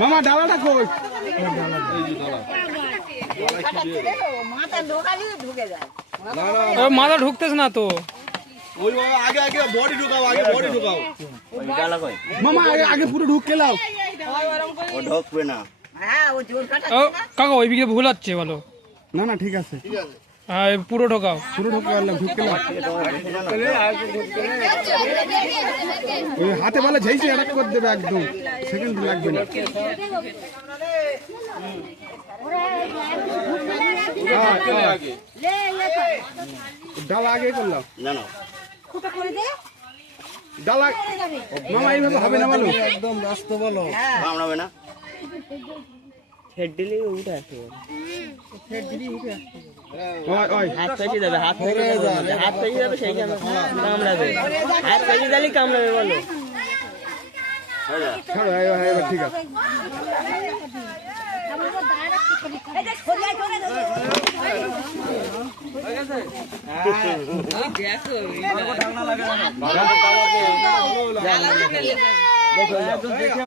মামা ডালাটা কই? মাথা ঢুকতেছে না তো। ওই বাবা আগে আগে বডি ঢুকাও, আগে বডি ঢুকাও। মামা আগে পুরো ঢুক কেলাও। ও ঢুকবে না। কাকা ওই দিকে ভুল হচ্ছে বলো। না না ঠিক আছে, হ্যাঁ পুরো ঢোকাও। পুরো ঢুক কেলাম, ঢুক কেলাম। ওই হাতে বলে ঝাইছে অ্যাটাক করে দেবে একদম, সেকেন্ড লাগবে না। ডালা আগে করলাম। না না ডালা মামা এইভাবে হবে না বলো। একদম রাস্ত বলো। কামড়াবে না। হেড দিলে উঠে আসবে। ওই ওই হাত পেঁচিয়ে দেবে, হাত পেঁচিয়ে যাবে সেই কামড়াবে। হাত পেঁচিয়ে দিলে কামড়াবে বলো। ছাড়ো, এবার ঠিক আছে। দেখো